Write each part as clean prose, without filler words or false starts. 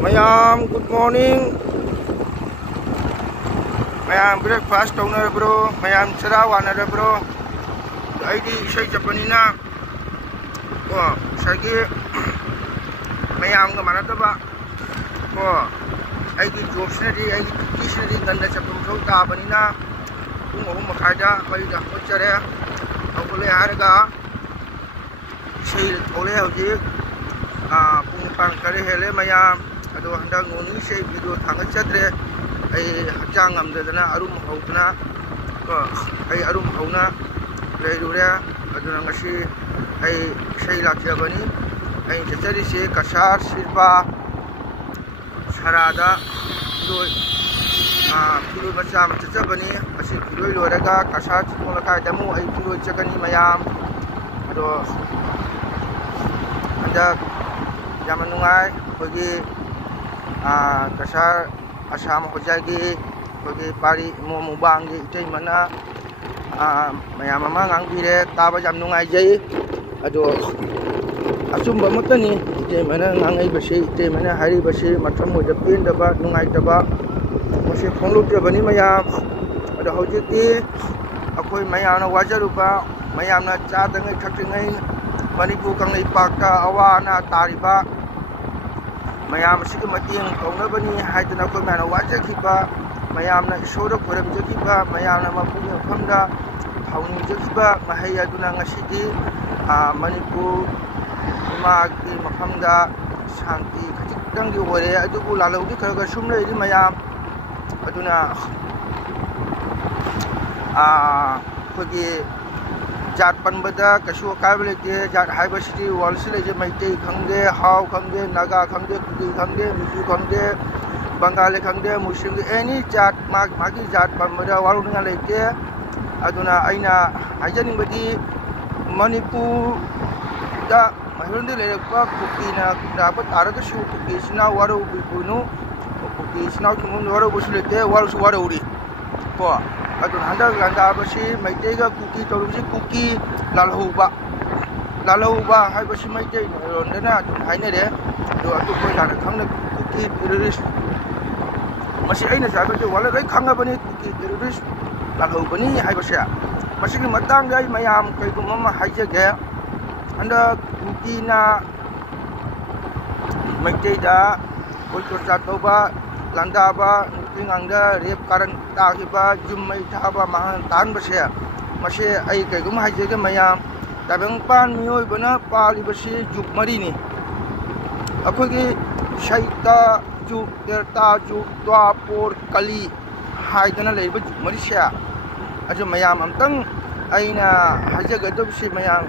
Mayam, good morning. Mayam breakfast owner bro. Mayam charawana bro. ID say Japanina. Oh, Sagi Mayam Gamanataba. Oh, ID Jobsnady, ID Kishnady, Ganda Chapum Tabanina. Umakada, Maida Hochare, Opole Harga. Say Ole Hoji. Pungpang kari hele Mayam. Ado handang ngoni say video thangat chatre ay hajang amdana arum hauna ay arum hauna leirura ado ngasi ay say lakyabani ay chari se kasar silpa sarada kilo macam chachabani asi kilo loraga kasar mola kai damu ay kilo chakani Mayam ado anda zaman nungai bagi kasar asam hojagi bagi pari mubangi itay mana Mayam mama ngangbire taba jam nungai jay ado asumba mutani itay mana ngangai basi itay mana hari basi matram mojapin daba nungai daba masi phongluk jabani Mayam ado hojiki akoi Mayam na wajaruba Mayam na chadangai thaktingai Manipur kangai pakta awana tariba Mayam sigi mating kaunabani haidana ko mana wajakiba Mayam na isora koram jakiba Mayam na mapunya famda thauni jakiba mahaya duna ngasidi Manipur magi mafamda shanti khajitang gi wore adubu lalaudi kharaga sumle ri Mayam aduna khogi jat panbada kasu kaibale ke jat haibasiti walsile je maite khangde haw khangde naga khangde kuki khangde mizu khangde bangali khangde muslim any jat magi jat panbada warunga leke aduna aina hajaning badi Manipur da mahirunde lekwa kuki na dapat araga shu kuki sina waru bibunu kuki sina tumun waru busulete waru waru ko adun handa ganda basi maite ga kuki torusi kuki lalhuba hai basi maite rondena adun haine de do atu koi la khangna kuki terrorist masi aina sabe je wala gai khanga bani kuki terrorist lalhubani hai basi masi ki matang gai Mayam kai ko mama haije ge anda kuki na maite da koi ko chatoba landa ba ngangda rep karan ta hiba jummai thaba mahan tan base mase ai kai gum haije ge Mayam tabang pan mioi bana pali base juk mari ni akoi ge shaita juk terta juk dwapur kali haidana leiba juk mari sha ajo Mayam amtang aina haije ge dob si Mayam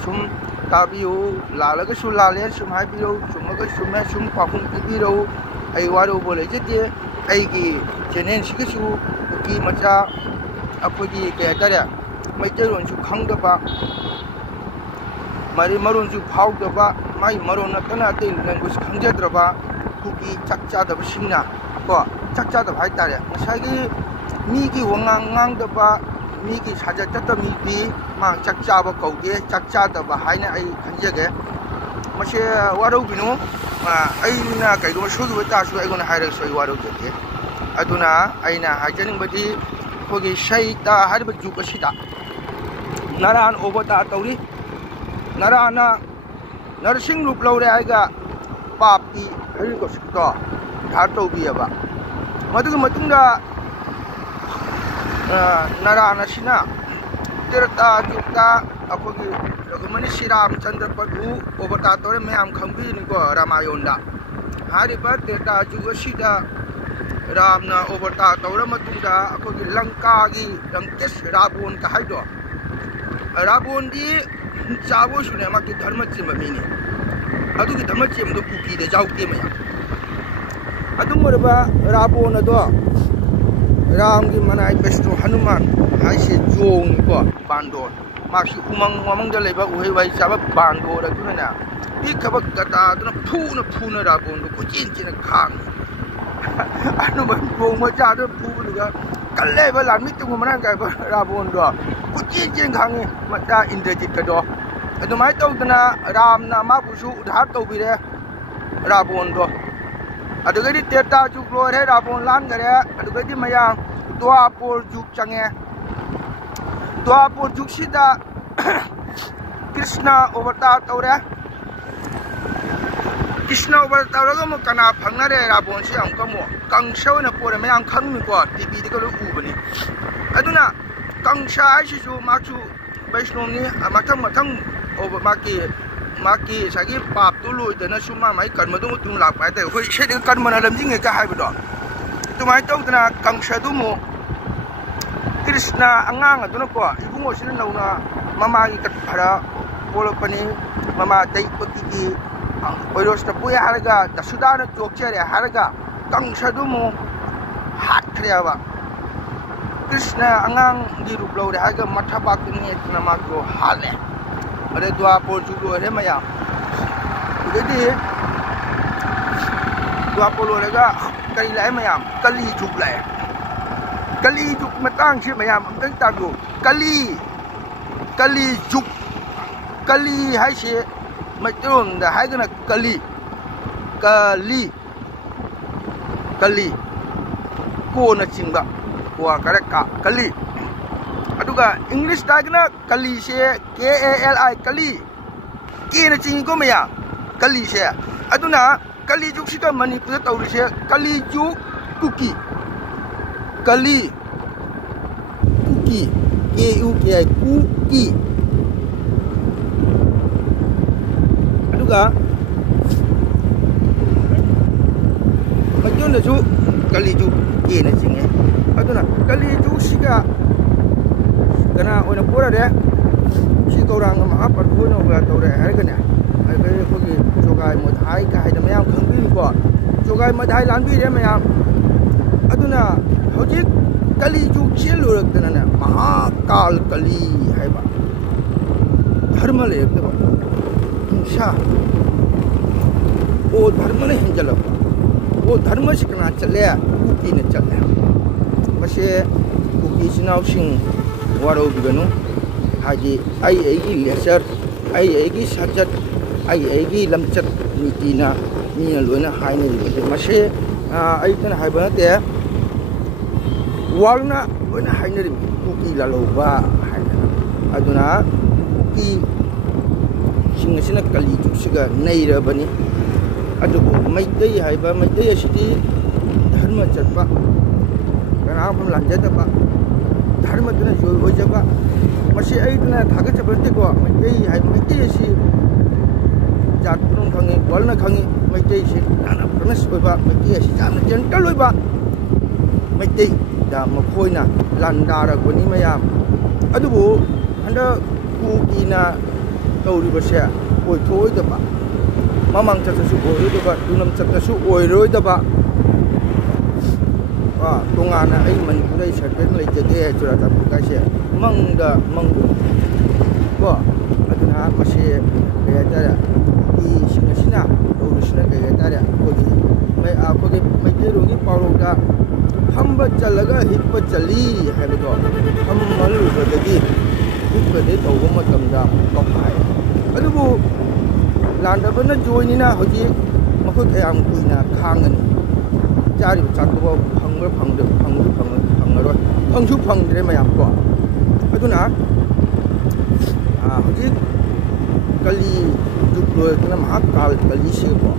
sum tabiu lalaga su lalen sum haibiu sumaga sum pakung tibiu ai waru bole jete aigi chenen sigisu ki macha apogi ke tara maite ron su khangdaba mari maron su phawdaba mai maron na kana te language khangjadraba kuki chakcha da singna ko chakcha da hai tare masagi mi ki wangang ngangdaba mi ki saja tata mi bi ma chakcha ba kauge chakcha da ba haina ai khanjege mase waru binu aina kai dum shu du ta shu ai gona haira soi waru ke aduna aina hajaning badi kogi shaita harba jukasida naran obata tawri narana narsing rup lawre aiga papi hari ko sikto dhato biaba maduga matungda narana sina tirta jukta akogi Ragumani Siram Chandra Padu obata tore Mayam khambi ni ko Ramayonda hariba tirta jugashida Ramna obata tawra matungda akogi Lanka gi Lankesh Rabon ka haido Rabon di chabo sune ma ki dharma chima mini adu ki dharma chim do kuki de jau ke Mayam adu morba Rabon ado Ram gi manai Vishnu Hanuman hai se jong ko bando Maki umang da leba uhai wai chaba bando da tunana ikabak kata tuna phuna Rabon do kuchin chin khang anu ban bong ma cha do phu ga kalle ba lan mit tu mana ga Rabon do kuchin chin khang ma ta Indrajit ka do adu mai tau tuna Ram na ma bu su udhar tau bi re Rabon do अदुगदी तेता जुग लोरे राबोन लान गरे अदुगदी मया द्वापर जुग चंगे द्वापर जुग सिदा कृष्ण अवतार तौरे कृष्ण अवतार गम कना फंगरे राबोन से अंकमो कंसो न पोरे मयाम खंगनि को टीवी दे को उबनी अदुना कंसा आइसु माचु वैष्णोनी मथम मथम ओब माकी सगी पाप तो लोइदना सुमा माई कर्म दो तुम लाक पाते होय से कर्म न लमजिंगे का हाइबदो तुमाय तौदना कंसदुमो कृष्ण अंगांग अदुना को इबुंगो सिना नौना ममागी कटफरा पोलपनी ममा दै पतिगी ओइरोस्ता पुया हारगा दसुदाना चोकचरे हारगा कंसदुमो हाथ्रेवा कृष्ण अंगांग गी रूप लौरे हारगा मथा पाकनी इतना माको हाले अरे द्वापर जुग लोरे मया उदे द्वापर लोरेगा कई लाए मया कली जुग लाए कली जुग मतंग से मया अंतंग तागो कली जुग कली है से मत्रों दा है गना कली को न चिंगा को करे का कली अदुगा इंग्लिश तागना कली से KALI कली के न चिंग को मया कली से अदुना कली जुग सिका मणिपुर तौरि से कली जुग कुकी KUKI कुकी अदुगा मजोन जु कली जुग के न चिंगे अदुना कली जुग सिका कना ओना पोरा रे सी गौरांग महाप्रभु नो गा तौरे हरगने अगे खोगी जोगाई मोधाई का हाइद मयाम खंगबिन को जोगाई मोधाई लानबि रे मयाम अदुना हौजिक कली जुग छिलुरकदना महाकाल कली हाइबा धर्म लेबदबा हिंसा ओ धर्म ने हिंजलबा ओ धर्म सिकना चले कुकी ने चले मसे कुकी सिनावसिंग वारो बिगनु हाजी आई लेचर आई सजत आई लमचत नीतिना मीना लोना हाइने मसे आई तन हाइबनते वालना लोना हाइने कुकी लालोबा हाइना अदुना कुकी सिंगसिना कली जुसिगा नैरबनी अदुबो मैतै हाइबा मैतै असिति धर्म चतबा कना हम लांजतबा धर्म तुना जोय होजबा मसे आइदना थागचबते को मैतै हाइ मैतै असि जात पुरम खंगे वलना खंगे मैतै से नाना प्रनस होबा मैतै असि जान जेंटल होबा मैतै दा मखोइना लांदारगनि मयाम अदुबो हंदा कुकीना तौरिबसे ओइथोइदबा ममंग चतसु ओइरोइदबा दुनम चतसु ओइरोइदबा तोंगाना आई मनपुर सर्टिफिकेट लेजगे चुराता पुकासे मंगदा मंगु को अदुना मसे बेतारा की सिंगसिना ओरिजिनल बेतारा कोगी मैं आकोगे मैते रोगी पारोगा हम चलगा हिप चली हैबदो हम मलुबदगी हिपदे तौबो मतमदा कफाय अदुबु लांदबना जोइनिना होजि मखो कयाम कुइना खांगनी चारि चाकबो फंगसु फंगद्रे मयाम को अदुना हजिक कली जुग लोयतना महाकाल कली सिबो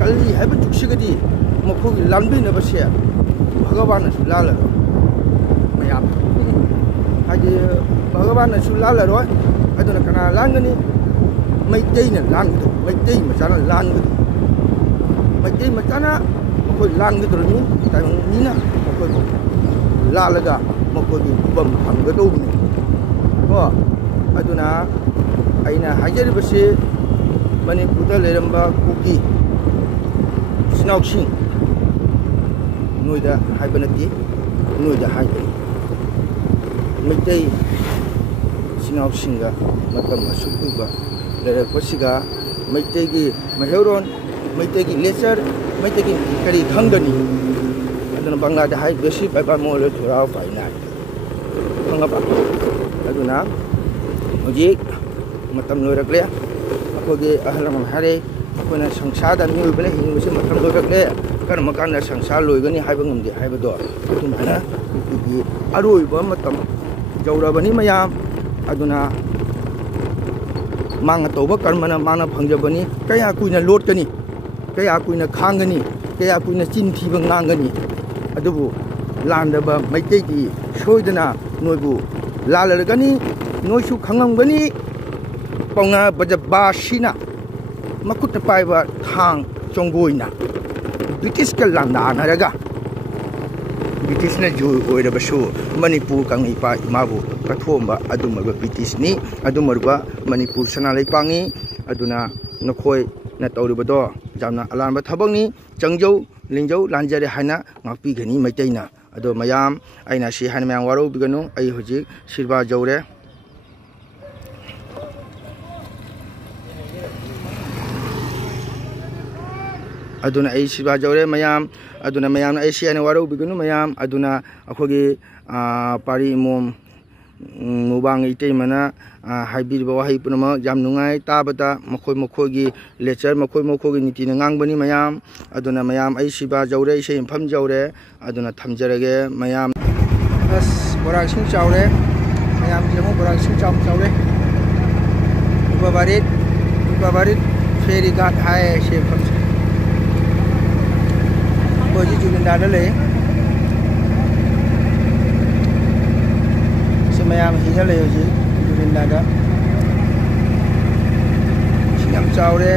कली हैब जुगसिगदी मखोगी लानबिनबसे भगवान सुलाल मयाम हाजे भगवान सुलाल रो अदुना कना लांगनी मैतैना लांगदो मैतै मचाना लांगदो मैतै मचाना कोई लांगद्रोनी ताइमीना कोई लालगा मकोदी बम फंगदोबनी को अदुना आइना हाजरिबसे मणिपुर लेरंबा कुकी सिनावसिंग नोइदा हाइबनती नोइदा हाइबे मैतै सिनावसिंगा मतम असुकुबा लेरपसिगा मैतैगी महौरोन मैतैगी लेचर मैतैगी करी खंगनी अदुना बांग्लादेश हाइ बेसी पाइबा मोले थोराव पाइना खंगबा अदुना हजिक मतम लोरकले अखोगे अहलम हारे ꯑꯩꯈꯣꯏꯅ ꯁꯪꯁꯥꯔꯗ ꯃꯤꯑꯣꯏꯕꯅ ꯍꯤꯡꯕꯁꯤ ꯃꯇꯝ ꯂꯣꯏꯔꯛꯂꯦ ꯀꯔꯝꯕ ꯀꯥꯟꯗ ꯁꯪꯁꯥꯔ ꯂꯣꯏꯒꯅꯤ ꯍꯥꯏꯕ ꯉꯝꯗꯦ ꯍꯥꯏꯕꯗꯣ ꯑꯗꯨꯃꯥꯏꯅ ꯑꯩꯈꯣꯏꯒꯤ ꯑꯔꯣꯏꯕ ꯃꯇꯝ ꯌꯧꯔꯕꯅꯤ ꯃꯌꯥꯝ ꯑꯗꯨꯅ ꯃꯥꯡꯅ ꯇꯧꯕ ꯀꯔꯃꯅ ꯃꯥꯡꯅ ꯐꯪꯖꯕꯅꯤ ꯀꯌꯥ ꯀꯨꯏꯅ ꯂꯣꯠꯀꯅꯤ kaya kuina khangani kaya kuina chin thiba ngangani adubu landaba maitai gi soidana noibu lalargani noisu khangamgani pauna bajaba sina makutta paiba thang chonggoina British ka landa naraga British na ju oirabasu Manipur kangi pa imabu kathomba adumarba British ni adumarba Manipur sana laipangi aduna nakhoi na tawribado jamna alanba thabangni changjau lingjau lanjare haina ngakpi gani maitaina ado mayam aina si haina mayam waro biganu ai hojik sirba jaure aduna ai sirba jaure mayam aduna mayam ai si haina waro biganu mayam aduna akhogi pari mom mubang itei mana haibirba wahai punama jam nungai tabata makhoi gi lecture makhoi gi niti ngangbani mayam aduna mayam ai siba jaure ise impham jaure aduna thamjarage mayam bas borak sing jaure mayam jemu borak sing jaure ubabarit ferry ghat hai se pham boji julinda dale mayam hina le ji julinda da singam chaure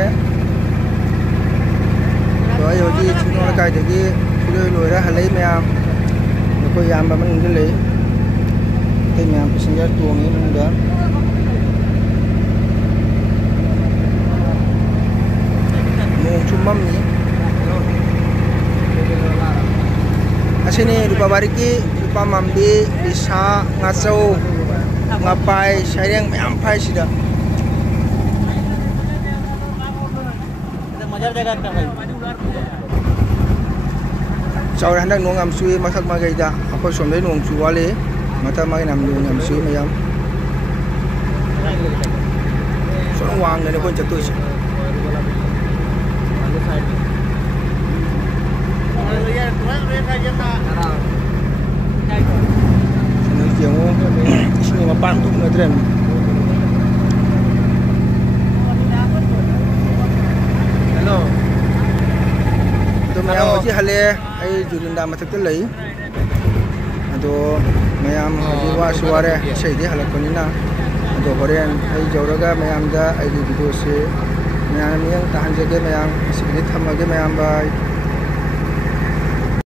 to ayo ji chino kai de gi loi ra halai mayam ko yam ba man de le te mayam passenger tuang ni nda mo chumam ni asini rupa bariki rupa mambi bisa ngasau ngapai sayang mayam pai sida majar jaga ka hai chaura handak nong am sui masak magai da akoi som dei nong chu wale mata mai nam nong am sui mayam so wang ne ko chatui si sini mapan tu ngadren hello to mayam hoji hale ai julinda mathak te lei ado mayam hoji wa suare sei de halakoni na ado horen ai joraga mayam da ai video se mayam yang tahan jage mayam sibini thamage mayam bai